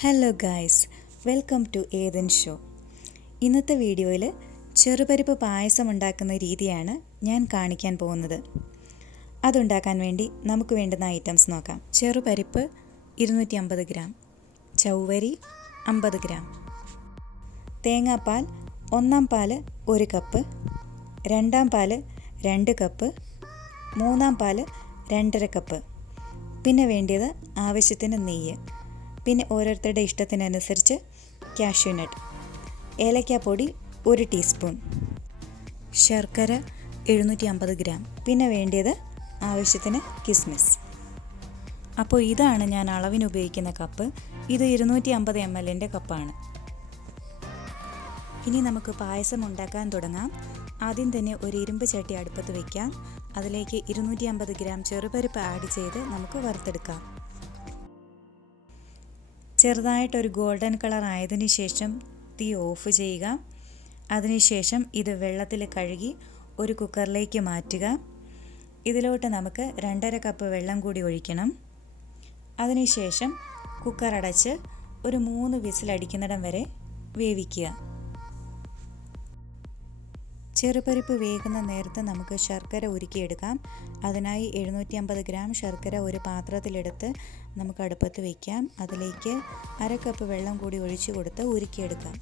Hello guys, welcome to ഏതൻ show. ഇന്നത്തെ വീഡിയോയിൽ ചെറുപരിപ്പ് പായസം ഉണ്ടാക്കുന്ന രീതിയാണ് ഞാൻ കാണിക്കാൻ പോകുന്നത്. അതുണ്ടാക്കാൻ വേണ്ടി നമുക്ക് വേണ്ടുന്ന ഐറ്റംസ് നോക്കാം. ചെറുപരിപ്പ് 250 ഗ്രാം, ചൗവരി 50 ഗ്രാം, തേങ്ങാപ്പാൽ ഒന്നാം പാൽ 1 കപ്പ്, രണ്ടാം പാൽ 2 കപ്പ്, മൂന്നാം പാൽ 2.5 കപ്പ്. പിന്നെ വേണ്ടിയത് ആവശ്യത്തിന് നെയ്യ്, പിന്നെ ഓരോരുത്തരുടെ ഇഷ്ടത്തിനനുസരിച്ച് കാഷ്യൂ നട്ട്, ഏലക്കാപ്പൊടി 1 ടീസ്പൂൺ, ശർക്കര 750 ഗ്രാം, പിന്നെ വേണ്ടിയത് ആവശ്യത്തിന് കിസ്മിസ്. അപ്പോൾ ഇതാണ് ഞാൻ അളവിന് ഉപയോഗിക്കുന്ന കപ്പ്. ഇത് 250 ml കപ്പാണ്. ഇനി നമുക്ക് പായസം ഉണ്ടാക്കാൻ തുടങ്ങാം. ആദ്യം തന്നെ ഒരു ഇരുമ്പ് ചട്ടി അടുപ്പത്ത് വയ്ക്കാം. അതിലേക്ക് 250 ഗ്രാം ചെറുപരിപ്പ് ആഡ് ചെയ്ത് നമുക്ക് വറുത്തെടുക്കാം. ചെറുതായിട്ടൊരു ഗോൾഡൻ കളർ ആയതിനു ശേഷം തീ ഓഫ് ചെയ്യുക. അതിനുശേഷം ഇത് വെള്ളത്തിൽ കഴുകി ഒരു കുക്കറിലേക്ക് മാറ്റുക. ഇതിലോട്ട് നമുക്ക് 2.5 കപ്പ് വെള്ളം കൂടി ഒഴിക്കണം. അതിനുശേഷം കുക്കർ അടച്ച് ഒരു 3 വിസിലടിക്കുന്നിടം വരെ വേവിക്കുക. ചെറുപരിപ്പ് വേകുന്ന നേരത്ത് നമുക്ക് ശർക്കര ഉരുക്കിയെടുക്കാം. അതിനായി 750 ഗ്രാം ശർക്കര ഒരു പാത്രത്തിലെടുത്ത് നമുക്ക് അടുപ്പത്ത് വയ്ക്കാം. അതിലേക്ക് 1/2 കപ്പ് വെള്ളം കൂടി ഒഴിച്ചു കൊടുത്ത് ഉരുക്കിയെടുക്കാം.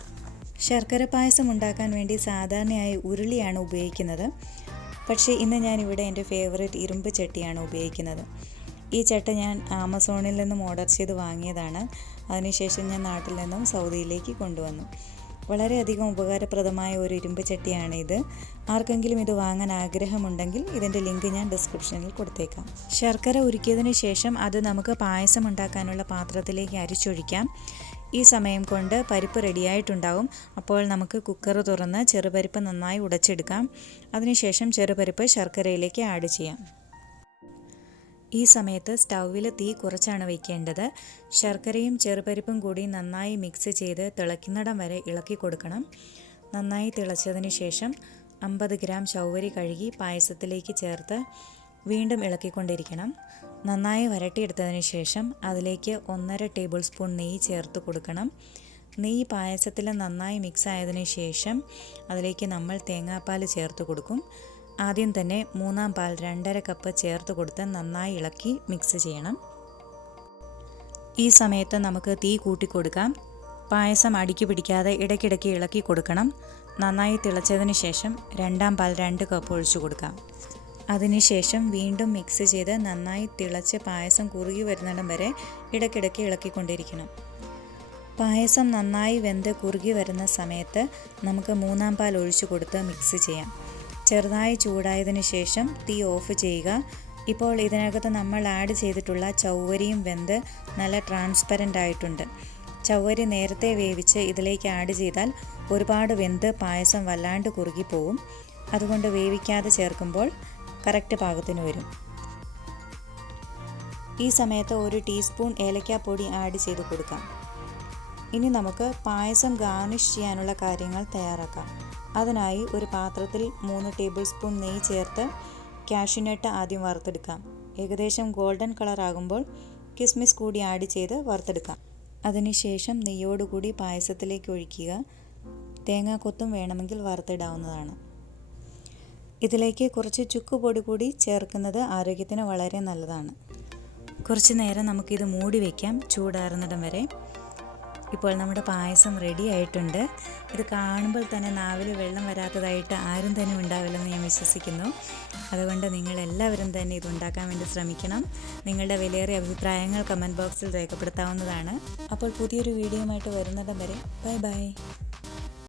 ശർക്കര പായസം ഉണ്ടാക്കാൻ വേണ്ടി സാധാരണയായി ഉരുളിയാണ് ഉപയോഗിക്കുന്നത്. പക്ഷേ ഇന്ന് ഞാനിവിടെ എൻ്റെ ഫേവറേറ്റ് ഇരുമ്പ് ചട്ടിയാണ് ഉപയോഗിക്കുന്നത്. ഈ ചട്ട ഞാൻ ആമസോണിൽ നിന്നും ഓർഡർ ചെയ്ത് വാങ്ങിയതാണ്. അതിനുശേഷം ഞാൻ നാട്ടിൽ നിന്നും സൗദിയിലേക്ക് കൊണ്ടുവന്നു. വളരെയധികം ഉപകാരപ്രദമായ ഒരു ഇരുമ്പ് ചട്ടിയാണ് ഇത്. ആർക്കെങ്കിലും ഇത് വാങ്ങാൻ ആഗ്രഹമുണ്ടെങ്കിൽ ഇതിൻ്റെ ലിങ്ക് ഞാൻ ഡിസ്ക്രിപ്ഷനിൽ കൊടുത്തേക്കാം. ശർക്കര ഉരുക്കിയതിന് ശേഷം അത് നമുക്ക് പായസം ഉണ്ടാക്കാനുള്ള പാത്രത്തിലേക്ക് അരിച്ചൊഴിക്കാം. ഈ സമയം കൊണ്ട് പരിപ്പ് റെഡിയായിട്ടുണ്ടാവും. അപ്പോൾ നമുക്ക് കുക്കർ തുറന്ന് ചെറുപരിപ്പ് നന്നായി ഉടച്ചെടുക്കാം. അതിനുശേഷം ചെറുപരിപ്പ് ശർക്കരയിലേക്ക് ആഡ് ചെയ്യാം. ഈ സമയത്ത് സ്റ്റൗവിൽ തീ കുറച്ചാണ് വയ്ക്കേണ്ടത്. ശർക്കരയും ചെറുപരിപ്പും കൂടി നന്നായി മിക്സ് ചെയ്ത് തിളയ്ക്കുന്നിടം വരെ ഇളക്കി കൊടുക്കണം. നന്നായി തിളച്ചതിന് ശേഷം 50 ഗ്രാം ചൗവരി കഴുകി പായസത്തിലേക്ക് ചേർത്ത് വീണ്ടും ഇളക്കിക്കൊണ്ടിരിക്കണം. നന്നായി വരട്ടിയെടുത്തതിന് ശേഷം അതിലേക്ക് 1.5 ടേബിൾ സ്പൂൺ നെയ്യ് ചേർത്ത് കൊടുക്കണം. നെയ്യ് പായസത്തിൽ നന്നായി മിക്സ് ആയതിനു ശേഷം അതിലേക്ക് നമ്മൾ തേങ്ങാപ്പാൽ ചേർത്ത് കൊടുക്കും. ആദ്യം തന്നെ മൂന്നാം പാൽ 2.5 കപ്പ് ചേർത്ത് കൊടുത്ത് നന്നായി ഇളക്കി മിക്സ് ചെയ്യണം. ഈ സമയത്ത് നമുക്ക് തീ കൂട്ടിക്കൊടുക്കാം. പായസം അടിക്ക് പിടിക്കാതെ ഇടയ്ക്കിടയ്ക്ക് ഇളക്കി കൊടുക്കണം. നന്നായി തിളച്ചതിന് ശേഷം രണ്ടാം പാൽ 2 കപ്പ് ഒഴിച്ചു കൊടുക്കാം. അതിനുശേഷം വീണ്ടും മിക്സ് ചെയ്ത് നന്നായി തിളച്ച് പായസം കുറുകി വരുന്നിടം വരെ ഇടയ്ക്കിടയ്ക്ക് ഇളക്കിക്കൊണ്ടിരിക്കണം. പായസം നന്നായി വെന്ത് കുറുകി വരുന്ന സമയത്ത് നമുക്ക് മൂന്നാം പാൽ ഒഴിച്ചു കൊടുത്ത് മിക്സ് ചെയ്യാം. ചെറുതായി ചൂടായതിനു ശേഷം തീ ഓഫ് ചെയ്യുക. ഇപ്പോൾ ഇതിനകത്ത് നമ്മൾ ആഡ് ചെയ്തിട്ടുള്ള ചൗവരിയും വെന്ത് നല്ല ട്രാൻസ്പെറൻ്റ് ആയിട്ടുണ്ട്. ചൗവരി നേരത്തെ വേവിച്ച് ഇതിലേക്ക് ആഡ് ചെയ്താൽ ഒരുപാട് വെന്ത് പായസം വല്ലാണ്ട് കുറുകി പോവും. അതുകൊണ്ട് വേവിക്കാതെ ചേർക്കുമ്പോൾ കറക്റ്റ് പാകത്തിന് വരും. ഈ സമയത്ത് 1 ടീസ്പൂൺ ഏലക്കാപ്പൊടി ആഡ് ചെയ്ത് കൊടുക്കാം. ഇനി നമുക്ക് പായസം ഗാർണിഷ് ചെയ്യാനുള്ള കാര്യങ്ങൾ തയ്യാറാക്കാം. അതിനായി ഒരു പാത്രത്തിൽ 3 ടേബിൾ സ്പൂൺ നെയ്യ് ചേർത്ത് കാഷ്യൂ നട്ട് ആദ്യം വറുത്തെടുക്കാം. ഏകദേശം ഗോൾഡൻ കളർ ആകുമ്പോൾ കിസ്മിസ് കൂടി ആഡ് ചെയ്ത് വറുത്തെടുക്കാം. അതിനുശേഷം നെയ്യോടുകൂടി പായസത്തിലേക്ക് ഒഴിക്കുക. തേങ്ങാക്കൊത്തും വേണമെങ്കിൽ വറുത്തിടാവുന്നതാണ്. ഇതിലേക്ക് കുറച്ച് ചുക്കുപൊടി കൂടി ചേർക്കുന്നത് ആരോഗ്യത്തിന് വളരെ നല്ലതാണ്. കുറച്ച് നേരം നമുക്കിത് മൂടി വയ്ക്കാം ചൂടാറുന്നിടം വരെ. ഇപ്പോൾ നമ്മുടെ പായസം റെഡി ആയിട്ടുണ്ട്. ഇത് കാണുമ്പോൾ തന്നെ നാവിൽ വെള്ളം വരാത്തതായിട്ട് ആരും തന്നെ ഉണ്ടാവില്ലെന്ന് ഞാൻ വിശ്വസിക്കുന്നു. അതുകൊണ്ട് നിങ്ങളെല്ലാവരും തന്നെ ഇത് ഉണ്ടാക്കാൻ വേണ്ടി ശ്രമിക്കണം. നിങ്ങളുടെ വിലയേറിയ അഭിപ്രായങ്ങൾ കമൻറ്റ് ബോക്സിൽ രേഖപ്പെടുത്താവുന്നതാണ്. അപ്പോൾ പുതിയൊരു വീഡിയോയുമായിട്ട് വരുന്നിടം വരെ ബൈ ബൈ.